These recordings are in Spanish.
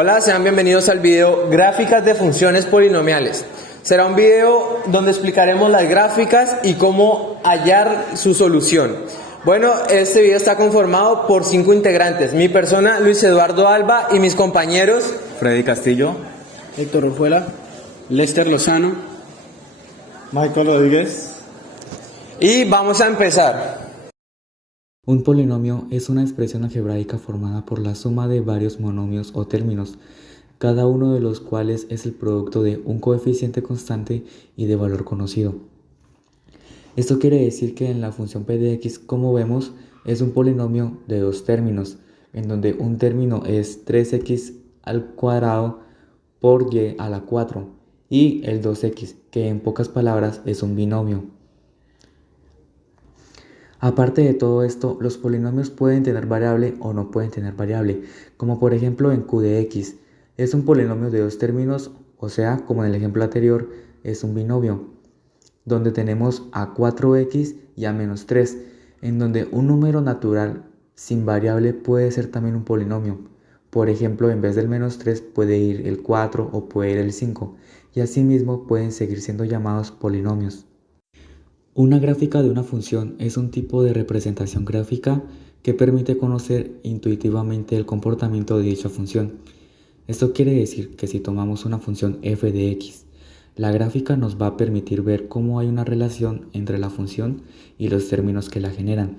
Hola, sean bienvenidos al video Gráficas de funciones polinomiales. Será un video donde explicaremos las gráficas y cómo hallar su solución. Bueno, este video está conformado por 5 integrantes. Mi persona, Luis Eduardo Alba, y mis compañeros Freddy Castillo, Héctor Orjuela, Lester Lozano, Michael Rodríguez. Y vamos a empezar. Un polinomio es una expresión algebraica formada por la suma de varios monomios o términos, cada uno de los cuales es el producto de un coeficiente constante y de valor conocido. Esto quiere decir que en la función p de x, como vemos, es un polinomio de dos términos, en donde un término es 3x al cuadrado por y a la 4 y el 2x, que en pocas palabras es un binomio. Aparte de todo esto, los polinomios pueden tener variable o no pueden tener variable, como por ejemplo en q de x. Es un polinomio de dos términos, o sea, como en el ejemplo anterior, es un binomio, donde tenemos a 4x y a menos 3, en donde un número natural sin variable puede ser también un polinomio. Por ejemplo, en vez del menos 3 puede ir el 4 o puede ir el 5, y asimismo pueden seguir siendo llamados polinomios. Una gráfica de una función es un tipo de representación gráfica que permite conocer intuitivamente el comportamiento de dicha función. Esto quiere decir que si tomamos una función f de x, la gráfica nos va a permitir ver cómo hay una relación entre la función y los términos que la generan.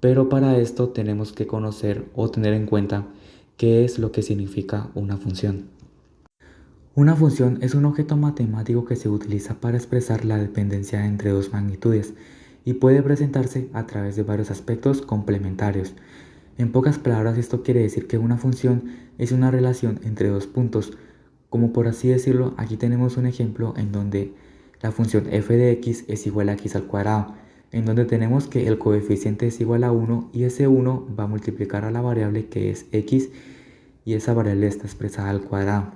Pero para esto tenemos que conocer o tener en cuenta qué es lo que significa una función. Una función es un objeto matemático que se utiliza para expresar la dependencia entre dos magnitudes y puede presentarse a través de varios aspectos complementarios. En pocas palabras, esto quiere decir que una función es una relación entre dos puntos. Como por así decirlo, aquí tenemos un ejemplo en donde la función f de x es igual a x al cuadrado, en donde tenemos que el coeficiente es igual a 1 y ese 1 va a multiplicar a la variable que es x y esa variable está expresada al cuadrado.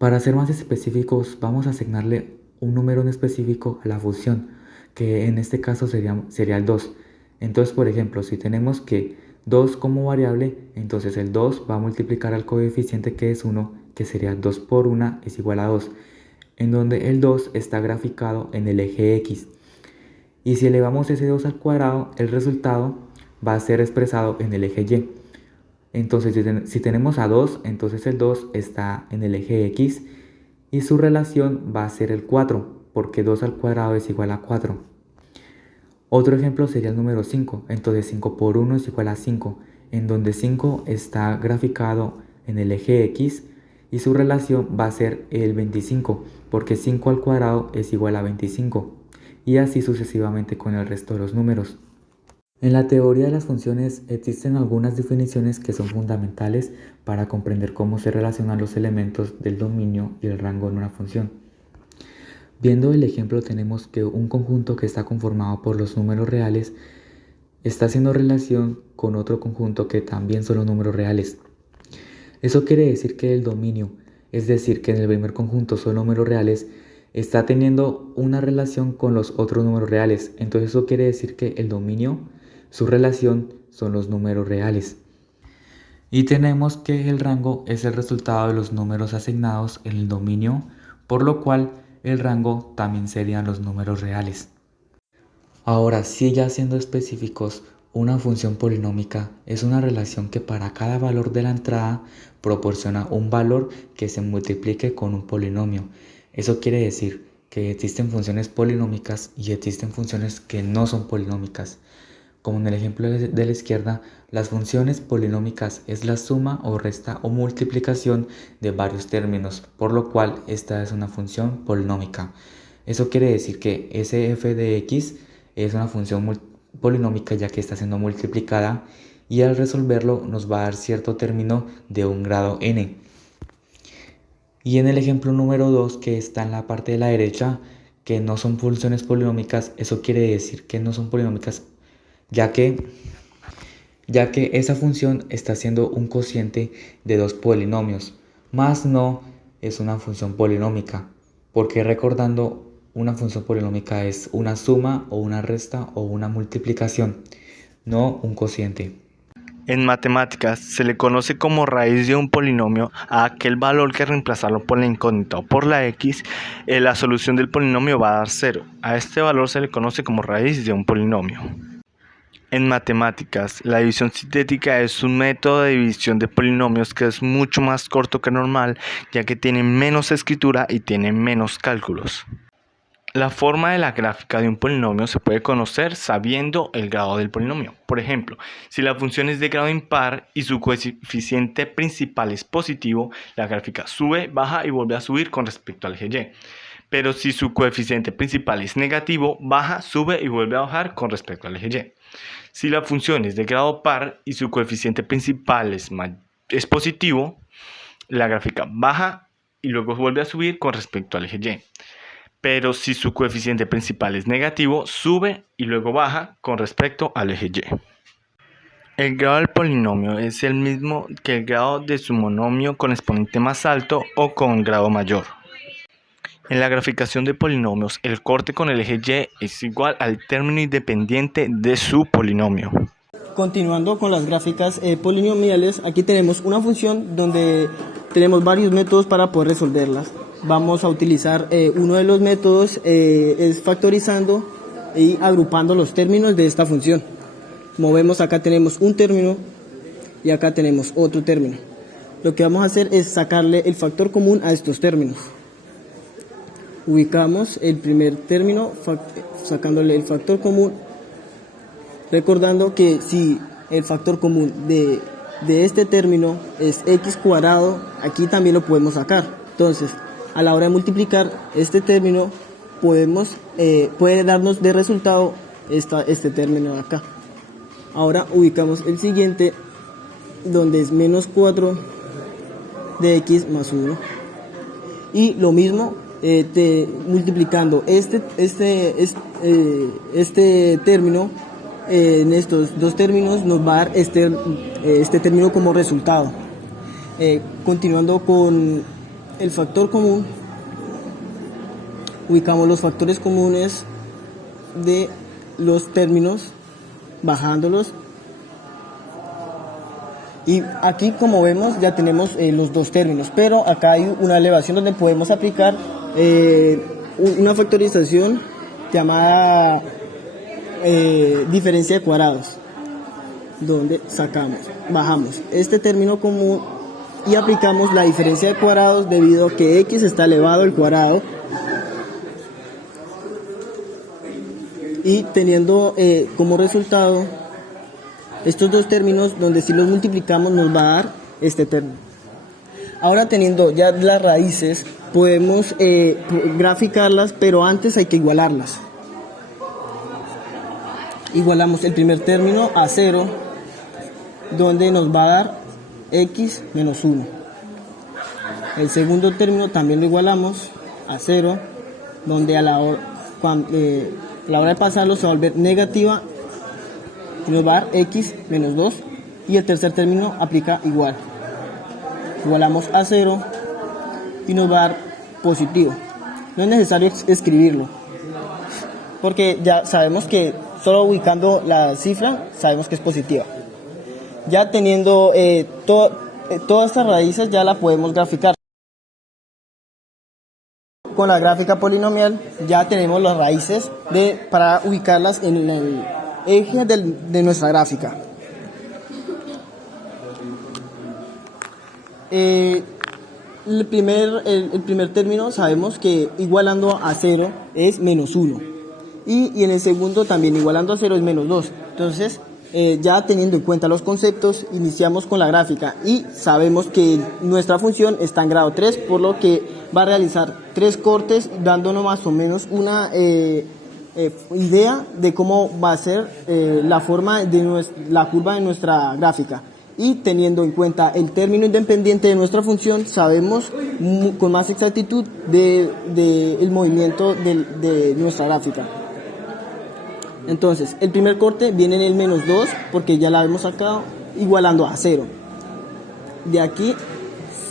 Para ser más específicos, vamos a asignarle un número en específico a la función, que en este caso sería el 2. Entonces, por ejemplo, si tenemos que 2 como variable, entonces el 2 va a multiplicar al coeficiente que es 1, que sería 2 por 1 es igual a 2, en donde el 2 está graficado en el eje x. Y si elevamos ese 2 al cuadrado, el resultado va a ser expresado en el eje y. Entonces, si tenemos a 2, entonces el 2 está en el eje x y su relación va a ser el 4, porque 2 al cuadrado es igual a 4. Otro ejemplo sería el número 5, entonces 5 por 1 es igual a 5, en donde 5 está graficado en el eje x y su relación va a ser el 25, porque 5 al cuadrado es igual a 25, y así sucesivamente con el resto de los números. En la teoría de las funciones existen algunas definiciones que son fundamentales para comprender cómo se relacionan los elementos del dominio y el rango en una función. Viendo el ejemplo, tenemos que un conjunto que está conformado por los números reales está haciendo relación con otro conjunto que también son los números reales. Eso quiere decir que el dominio, es decir, que en el primer conjunto son números reales, está teniendo una relación con los otros números reales. Entonces eso quiere decir que el dominio, su relación son los números reales. Y tenemos que el rango es el resultado de los números asignados en el dominio, por lo cual el rango también serían los números reales. Ahora, sí, ya siendo específicos, una función polinómica es una relación que para cada valor de la entrada proporciona un valor que se multiplique con un polinomio. Eso quiere decir que existen funciones polinómicas y existen funciones que no son polinómicas. Como en el ejemplo de la izquierda, las funciones polinómicas es la suma o resta o multiplicación de varios términos, por lo cual esta es una función polinómica. Eso quiere decir que ese f de x es una función polinómica ya que está siendo multiplicada y al resolverlo nos va a dar cierto término de un grado n. Y en el ejemplo número 2 que está en la parte de la derecha, que no son funciones polinómicas, eso quiere decir que no son polinómicas ya que esa función está siendo un cociente de dos polinomios, más no es una función polinómica, porque recordando, una función polinómica es una suma o una resta o una multiplicación, no un cociente. En matemáticas se le conoce como raíz de un polinomio a aquel valor que reemplazarlo por la incógnita o por la x, la solución del polinomio va a dar 0. A este valor se le conoce como raíz de un polinomio. En matemáticas, la división sintética es un método de división de polinomios que es mucho más corto que normal, ya que tiene menos escritura y tiene menos cálculos. La forma de la gráfica de un polinomio se puede conocer sabiendo el grado del polinomio. Por ejemplo, si la función es de grado impar y su coeficiente principal es positivo, la gráfica sube, baja y vuelve a subir con respecto al eje Y. Pero si su coeficiente principal es negativo, baja, sube y vuelve a bajar con respecto al eje Y. Si la función es de grado par y su coeficiente principal es positivo, la gráfica baja y luego vuelve a subir con respecto al eje Y. Pero si su coeficiente principal es negativo, sube y luego baja con respecto al eje Y. El grado del polinomio es el mismo que el grado de su monomio con exponente más alto o con grado mayor. En la graficación de polinomios, el corte con el eje Y es igual al término independiente de su polinomio. Continuando con las gráficas polinomiales, aquí tenemos una función donde tenemos varios métodos para poder resolverlas. Vamos a utilizar uno de los métodos, es factorizando y agrupando los términos de esta función. Como vemos, acá tenemos un término y acá tenemos otro término. Lo que vamos a hacer es sacarle el factor común a estos términos. Ubicamos el primer término sacándole el factor común, recordando que si el factor común de este término es x cuadrado, aquí también lo podemos sacar. Entonces, a la hora de multiplicar este término, puede darnos de resultado este término de acá. Ahora ubicamos el siguiente, donde es menos 4 de x más 1. Y lo mismo, multiplicando este término, en estos dos términos nos va a dar este término como resultado. Continuando con el factor común, ubicamos los factores comunes de los términos, bajándolos, y aquí, como vemos, ya tenemos los dos términos, pero acá hay una elevación donde podemos aplicar una factorización llamada diferencia de cuadrados, donde bajamos este término común y aplicamos la diferencia de cuadrados debido a que x está elevado al cuadrado, y teniendo como resultado estos dos términos, donde si los multiplicamos nos va a dar este término. Ahora, teniendo ya las raíces, podemos graficarlas, pero antes hay que igualarlas. Igualamos el primer término a 0, donde nos va a dar x menos 1. El segundo término también lo igualamos a 0, donde a la hora de pasarlo se va a volver negativa y nos va a dar x menos 2. Y el tercer término aplica igual. Igualamos a 0 y nos va a dar positivo. No es necesario escribirlo, porque ya sabemos que solo ubicando la cifra sabemos que es positiva. Ya teniendo todas estas raíces, ya la podemos graficar. Con la gráfica polinomial ya tenemos las raíces para ubicarlas en el eje de nuestra gráfica. El primer término sabemos que igualando a 0 es menos 1. Y en el segundo también igualando a 0 es menos 2. Entonces, ya teniendo en cuenta los conceptos, iniciamos con la gráfica y sabemos que nuestra función está en grado 3, por lo que va a realizar 3 cortes, dándonos más o menos una idea de cómo va a ser la forma de la curva de nuestra gráfica. Y teniendo en cuenta el término independiente de nuestra función, sabemos con más exactitud el movimiento de nuestra gráfica. Entonces, el primer corte viene en el menos 2, porque ya la hemos sacado, igualando a 0. De aquí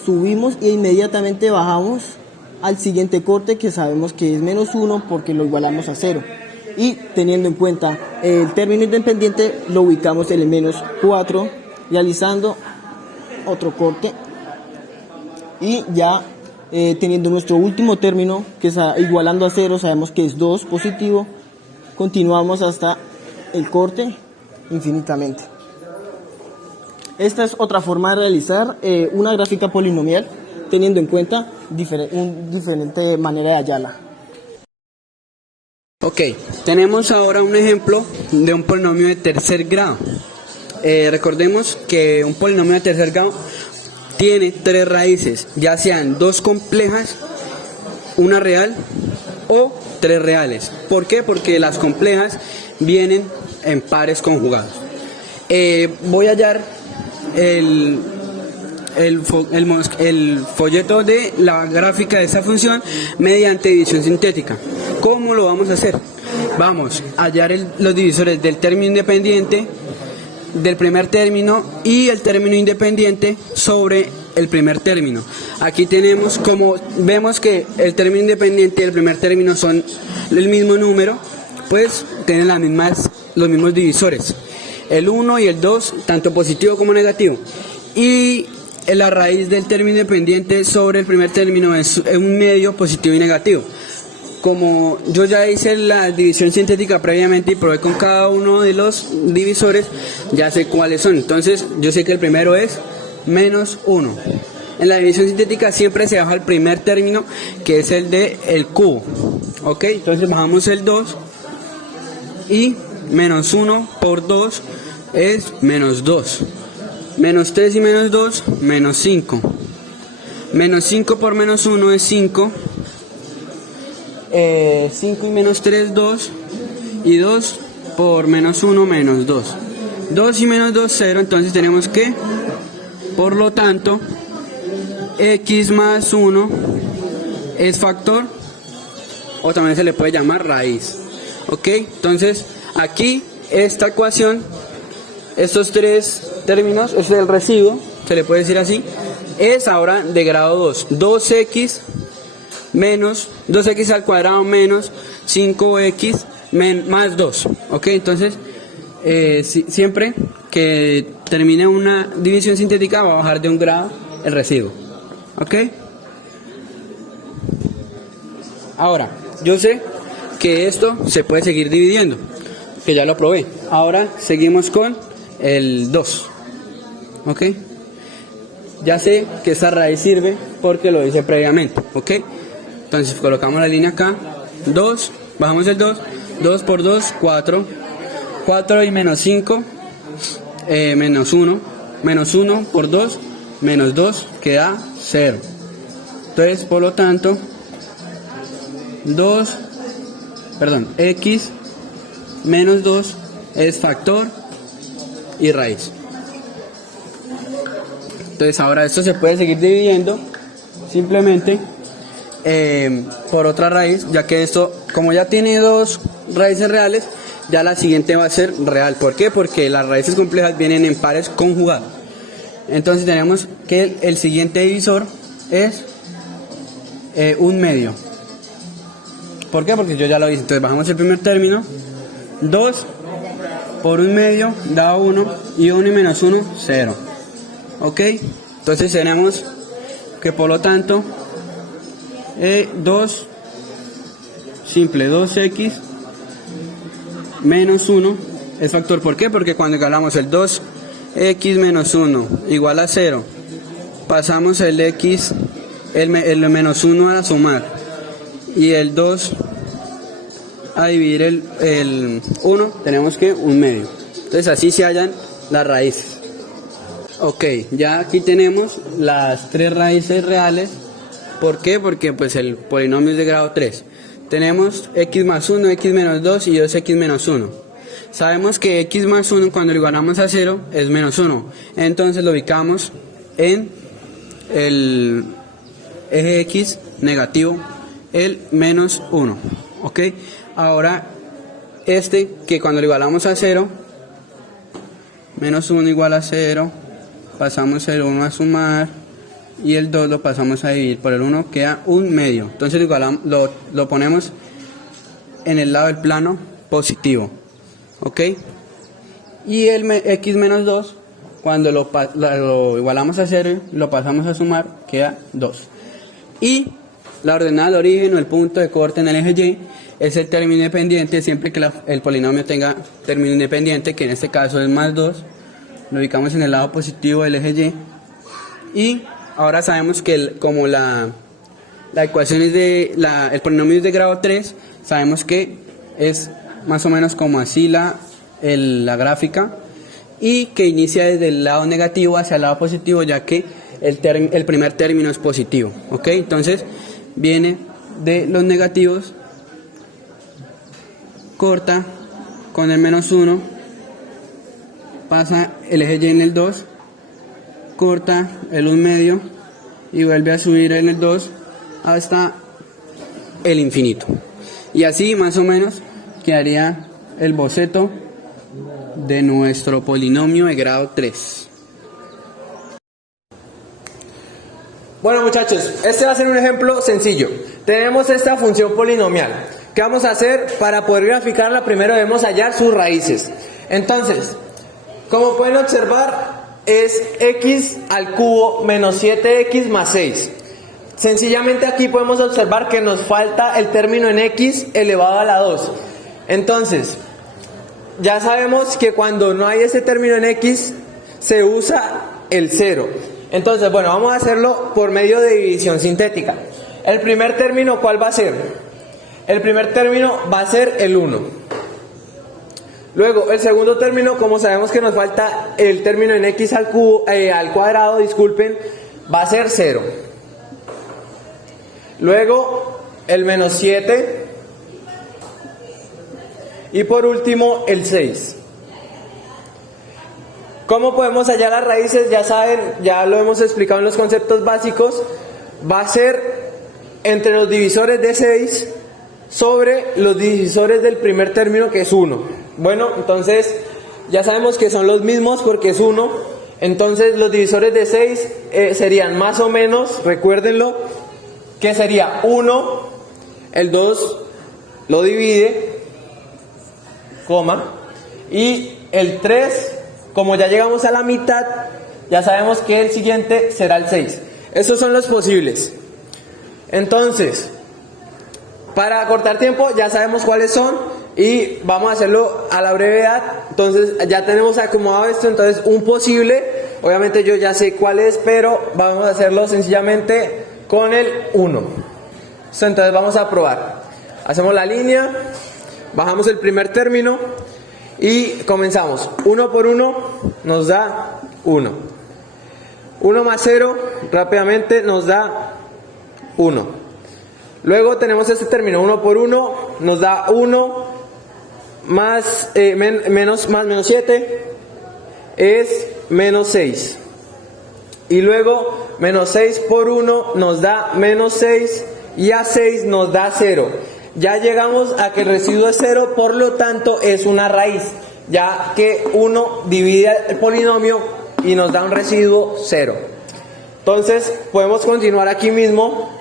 subimos e inmediatamente bajamos al siguiente corte, que sabemos que es menos 1 porque lo igualamos a 0. Y teniendo en cuenta el término independiente, lo ubicamos en el menos 4, realizando otro corte y ya teniendo nuestro último término que está igualando a 0, sabemos que es 2 positivo, continuamos hasta el corte infinitamente. Esta es otra forma de realizar una gráfica polinomial teniendo en cuenta diferente manera de hallarla. Ok, tenemos ahora un ejemplo de un polinomio de tercer grado. Recordemos que un polinomio de tercer grado tiene 3 raíces, ya sean 2 complejas, una real o 3 reales. ¿Por qué? Porque las complejas vienen en pares conjugados. Voy a hallar el folleto de la gráfica de esta función mediante división sintética. ¿Cómo lo vamos a hacer? Vamos a hallar los divisores del término independiente, del primer término y el término independiente sobre el primer término. Aquí tenemos, como vemos que el término independiente y el primer término son el mismo número, pues tienen los mismos divisores, el 1 y el 2, tanto positivo como negativo. Y la raíz del término independiente sobre el primer término es un medio positivo y negativo. Como yo ya hice la división sintética previamente y probé con cada uno de los divisores, ya sé cuáles son. Entonces yo sé que el primero es menos 1. En la división sintética siempre se baja el primer término, que es el de el cubo. Ok, entonces bajamos el 2 y menos 1 por 2 es menos 2. Menos 3 y menos 2, menos 5. Menos 5 por menos 1 es 5. 5 y menos 3, 2. Y 2 por menos 1, menos 2. 2 y menos 2, 0. Entonces tenemos que, por lo tanto, x más 1 es factor, o también se le puede llamar raíz. Ok, entonces aquí esta ecuación, estos 3 términos, es el residuo, se le puede decir así, es ahora de grado 2. 2x menos 2x al cuadrado menos 5x más 2. Ok, entonces siempre que termine una división sintética va a bajar de un grado el residuo. Ok, ahora yo sé que esto se puede seguir dividiendo, que ya lo probé. Ahora seguimos con el 2. Ok, ya sé que esta raíz sirve porque lo hice previamente. Ok, entonces colocamos la línea acá, 2, bajamos el 2, 2 por 2, 4, 4 y menos 5, menos 1, menos 1 por 2, menos 2, queda 0. Entonces, por lo tanto, x menos 2 es factor y raíz. Entonces ahora esto se puede seguir dividiendo simplemente por otra raíz, ya que esto, como ya tiene 2 raíces reales, ya la siguiente va a ser real. ¿Por qué? Porque las raíces complejas vienen en pares conjugados. Entonces tenemos que el siguiente divisor es un medio. ¿Por qué? Porque yo ya lo hice. Entonces bajamos el primer término, 2 por un medio da 1 y 1 y menos 1, 0. Ok, entonces tenemos que por lo tanto 2 simple 2x menos 1 es factor. ¿Por qué? Porque cuando igualamos el 2x menos 1 igual a 0, pasamos el x, el menos 1 a sumar y el 2 a dividir el 1, tenemos que un medio. Entonces así se hallan las raíces. Ok, ya aquí tenemos las 3 raíces reales. ¿Por qué? Porque pues el polinomio es de grado 3. Tenemos x más 1, x menos 2 y 2x menos 1. Sabemos que x más 1 cuando lo igualamos a 0 es menos 1. Entonces lo ubicamos en el eje x negativo, el menos 1. Ok, ahora este que cuando lo igualamos a 0, menos 1 igual a 0, pasamos el 1 a sumar y el 2 lo pasamos a dividir por el 1, queda un medio. Entonces lo ponemos en el lado del plano positivo. ¿Ok? Y el x menos 2 cuando lo igualamos a 0, lo pasamos a sumar, queda 2. Y la ordenada de origen o el punto de corte en el eje Y es el término independiente siempre que el polinomio tenga término independiente, que en este caso es más 2. Lo ubicamos en el lado positivo del eje Y. Y ahora sabemos que como la ecuación es el polinomio es de grado 3, sabemos que es más o menos como así la gráfica, y que inicia desde el lado negativo hacia el lado positivo, ya que el primer término es positivo. ¿Ok? Entonces viene de los negativos, corta con el menos 1, pasa el eje Y en el 2, corta el 1 medio y vuelve a subir en el 2 hasta el infinito. Y así más o menos quedaría el boceto de nuestro polinomio de grado 3. Bueno muchachos, este va a ser un ejemplo sencillo. Tenemos esta función polinomial. ¿Qué vamos a hacer? Para poder graficarla primero debemos hallar sus raíces. Entonces, como pueden observar, es x al cubo menos 7x más 6. Sencillamente aquí podemos observar que nos falta el término en x elevado a la 2. Entonces, ya sabemos que cuando no hay ese término en x, se usa el 0. Entonces, bueno, vamos a hacerlo por medio de división sintética. El primer término, ¿cuál va a ser? El primer término va a ser el 1. Luego, el segundo término, como sabemos que nos falta el término en x al cuadrado, disculpen, va a ser 0. Luego, el menos 7. Y por último, el 6. ¿Cómo podemos hallar las raíces? Ya saben, ya lo hemos explicado en los conceptos básicos. Va a ser entre los divisores de 6 sobre los divisores del primer término, que es 1. Bueno, entonces ya sabemos que son los mismos porque es 1. Entonces los divisores de 6 serían más o menos, recuérdenlo, que sería 1, el 2 lo divide, coma, y el 3, como ya llegamos a la mitad, ya sabemos que el siguiente será el 6. Estos son los posibles. Entonces, para cortar tiempo, ya sabemos cuáles son y vamos a hacerlo a la brevedad. Entonces, ya tenemos acomodado esto. Entonces, un posible, obviamente yo ya sé cuál es, pero vamos a hacerlo sencillamente con el 1. Entonces, vamos a probar. Hacemos la línea, bajamos el primer término y comenzamos. 1 por 1 nos da 1. 1 más 0 rápidamente nos da 1. Luego tenemos este término, 1 por 1 nos da 1 más menos 7 es menos 6. Y luego menos 6 por 1 nos da menos 6 y a 6 nos da 0. Ya llegamos a que el residuo es 0, por lo tanto es una raíz, ya que 1 divide el polinomio y nos da un residuo 0. Entonces podemos continuar aquí mismo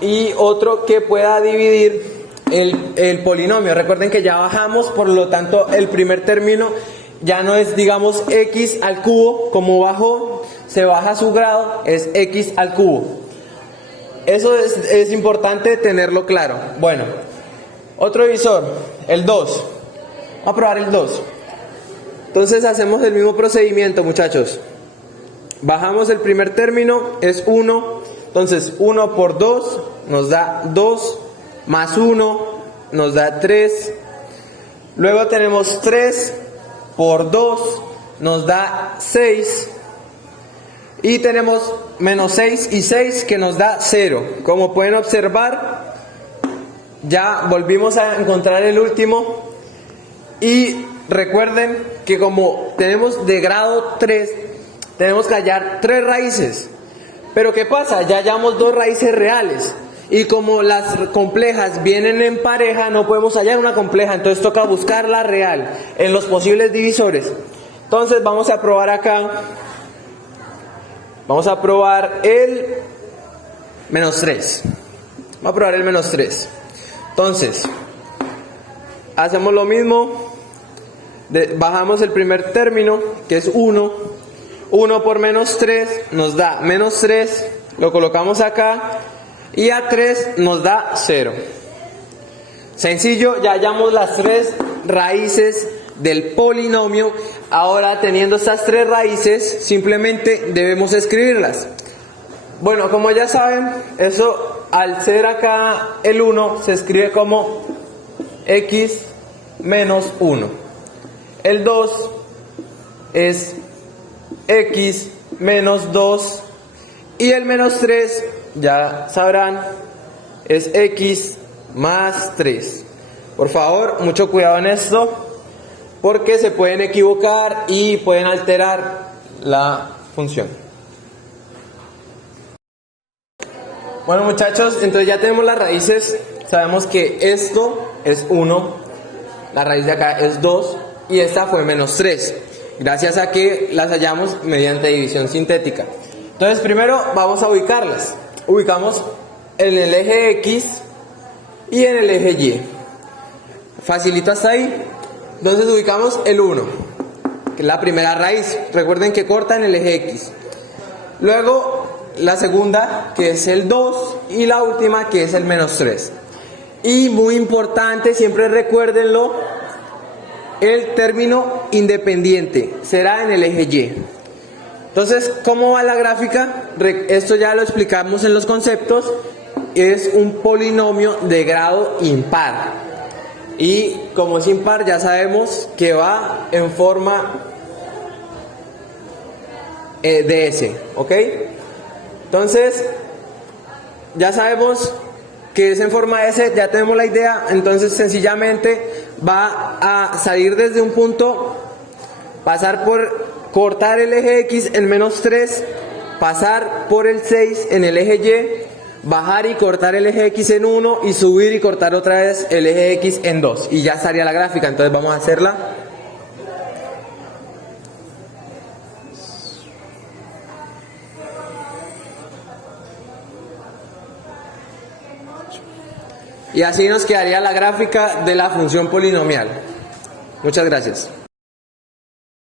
y otro que pueda dividir el polinomio. Recuerden que ya bajamos, por lo tanto el primer término ya no es, digamos, x al cubo, como bajó, se baja su grado, es x al cubo. Eso es importante tenerlo claro. Bueno, otro divisor, el 2. Vamos a probar el 2. Entonces hacemos el mismo procedimiento, muchachos. Bajamos el primer término, es 1. Entonces 1 por 2 nos da 2, más 1 nos da 3. Luego tenemos 3 por 2 nos da 6. Y tenemos menos 6 y 6 que nos da 0. Como pueden observar, ya volvimos a encontrar el último. Y recuerden que como tenemos de grado 3, tenemos que hallar 3 raíces. Pero ¿qué pasa? Ya hallamos 2 raíces reales. Y como las complejas vienen en pareja, no podemos hallar una compleja. Entonces toca buscar la real en los posibles divisores. Entonces vamos a probar acá. Vamos a probar el menos 3. Vamos a probar el menos 3. Entonces, hacemos lo mismo. Bajamos el primer término, que es 1. 1 por menos 3 nos da menos 3. Lo colocamos acá. Y a 3 nos da 0. Sencillo, ya hallamos las 3 raíces del polinomio. Ahora, teniendo estas 3 raíces, simplemente debemos escribirlas. Bueno, como ya saben, eso al ser acá el 1 se escribe como x menos 1. El 2 es x menos 2. Y el menos 3, ya sabrán, es x más 3. Por favor, mucho cuidado en esto, porque se pueden equivocar y pueden alterar la función. Bueno, muchachos, entonces ya tenemos las raíces. Sabemos que esto es 1, la raíz de acá es 2 y esta fue menos 3, gracias a que las hallamos mediante división sintética. Entonces primero vamos a ubicarlas. Ubicamos en el eje X y en el eje Y. Facilito hasta ahí. Entonces ubicamos el 1, que es la primera raíz. Recuerden que corta en el eje X. Luego la segunda, que es el 2, y la última, que es el menos 3. Y muy importante, siempre recuérdenlo, el término independiente será en el eje Y. Entonces, ¿cómo va la gráfica? Esto ya lo explicamos en los conceptos. Es un polinomio de grado impar. Y como es impar, ya sabemos que va en forma de S, ¿ok? Entonces, ya sabemos que es en forma de S, ya tenemos la idea. Entonces, sencillamente va a salir desde un punto, pasar por cortar el eje X en menos 3, pasar por el 6 en el eje Y, bajar y cortar el eje X en 1 y subir y cortar otra vez el eje X en 2. Y ya estaría la gráfica. Entonces vamos a hacerla. Y así nos quedaría la gráfica de la función polinomial. Muchas gracias.